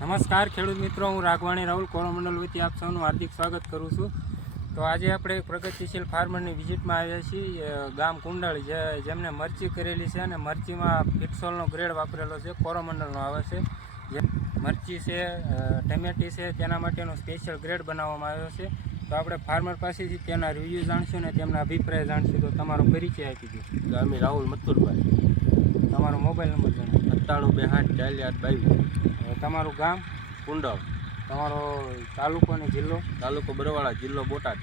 નમસ્કાર ખેડૂત મિત્રો હું રાઘવાણી રાહુલ કોરોમંડલ વતી આપ સૌનું હાર્દિક સ્વાગત કરું છું. તો આજે આપણે એક પ્રગતિશીલ ફાર્મરની વિઝિટમાં આવ્યા છીએ ગામ કુંડાળી જે જેમને મરચી કરેલી છે અને મરચીમાં ફિક્સોલનો ગ્રેડ વાપરેલો છે કોરોમંડલનો આવે છે. જે મરચી છે ટમેટી છે તેના માટેનો સ્પેશિયલ ગ્રેડ બનાવવામાં આવ્યો છે. તો આપણે ફાર્મર પાસેથી તેના રિવ્યૂ જાણશું અને તેમના અભિપ્રાય જાણશું. તો તમારો પરિચય આપી દો. ગામી રાહુલ મથુરભાઈ. તમારો મોબાઈલ નંબર જણાવો. સત્તાણું બે આઠ ચાલી આઠ બાવીસ. તમારું ગામ? કુંડળ તમારો તાલુકો અને જિલ્લો? તાલુકો બરવાળા જિલ્લો બોટાદ.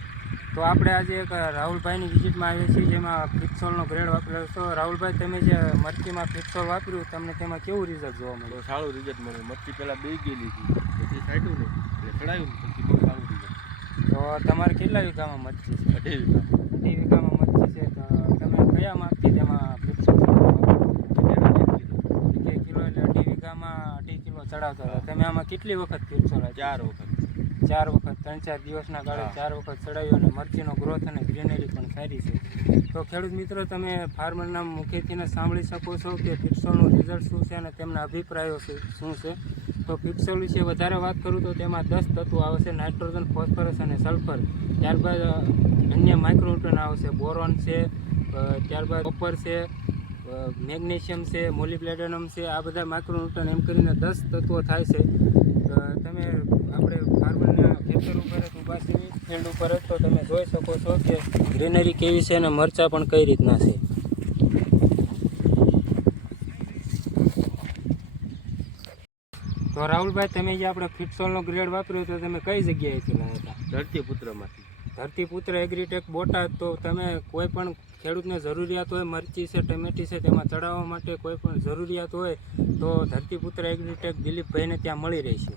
તો આપણે આજે એક રાહુલભાઈની વિઝિટમાં આવ્યા છીએ જેમાં ફિક્સોલનો ગ્રેડ વાપરેલો તો રાહુલભાઈ તમે જે મરચીમાં ફિક્સોલ વાપર્યું તમને તેમાં કેવું રિઝલ્ટ જોવા મળ્યું? સારું રિઝલ્ટ મળ્યું. મરચી પહેલાં બે ગયેલી હતી. પછી સાઈડું ને એટલે ચડાવ્યું પછી બહુ સારું રિઝલ્ટ તો તમારે કેટલા વીઘામાં મરચી છે? અઢી વીઘા. અઢી વીઘામાં મરચી છે તો તમે કયા માપથી તેમાં ફિક્સોલ એક કિલો એટલે અઢી વીઘામાં અઢી કિલો ચડાવતા હતા. તમે આમાં કેટલી વખત ફિક્સોલ ચાર વખત. ચાર વખત. ત્રણ ચાર દિવસના ગાળે ચાર વખત ચડાવ્યું અને મરચીનો ગ્રોથ અને ગ્રીનરી પણ સારી છે. તો ખેડૂત મિત્રો તમે ફાર્મરના મુખેથીને સાંભળી શકો છો કે પિક્સોલનું રિઝલ્ટ શું છે અને તેમના અભિપ્રાયો શું શું છે? તો પિક્સોલ વિશે વધારે વાત કરું તો તેમાં દસ તત્વો આવે છે નાઇટ્રોજન ફોસ્ફરસ અને સલ્ફર. ત્યારબાદ અન્ય માઇક્રોન્યુટ્રન આવશે. બોરોન છે ત્યારબાદ કોપર છે મેગ્નેશિયમ છે મોલિબ્લેડનમ છે, આ બધા માઇક્રોન્યુટ્રન એમ કરીને દસ તત્વો થાય છે. તમે આપણે ફાર્મરના ખેતર ઉપર જ ઊભા છે ફિલ્ડ ઉપર જ, તો તમે જોઈ શકો છો કે ગ્રીનરી કેવી છે અને મરચાં પણ કઈ રીતના છે. તો રાહુલભાઈ, તમે જે આપણે ફિટસોલનો ગ્રેડ વાપર્યો તો તમે કઈ જગ્યાએથી લાવ્યા હતા? ધરતીપુત્રમાંથી ધરતીપુત્ર એગ્રીટેક બોટાદ, તો તમે કોઈ પણ ખેડૂતને જરૂરિયાત હોય, મરચી છે, ટમેટી છે, તેમાં ચડાવવા માટે કોઈ પણ જરૂરિયાત હોય, તો ધરતીપુત્ર એગ્રીટેક દિલીપભાઈને ત્યાં મળી રહેશે.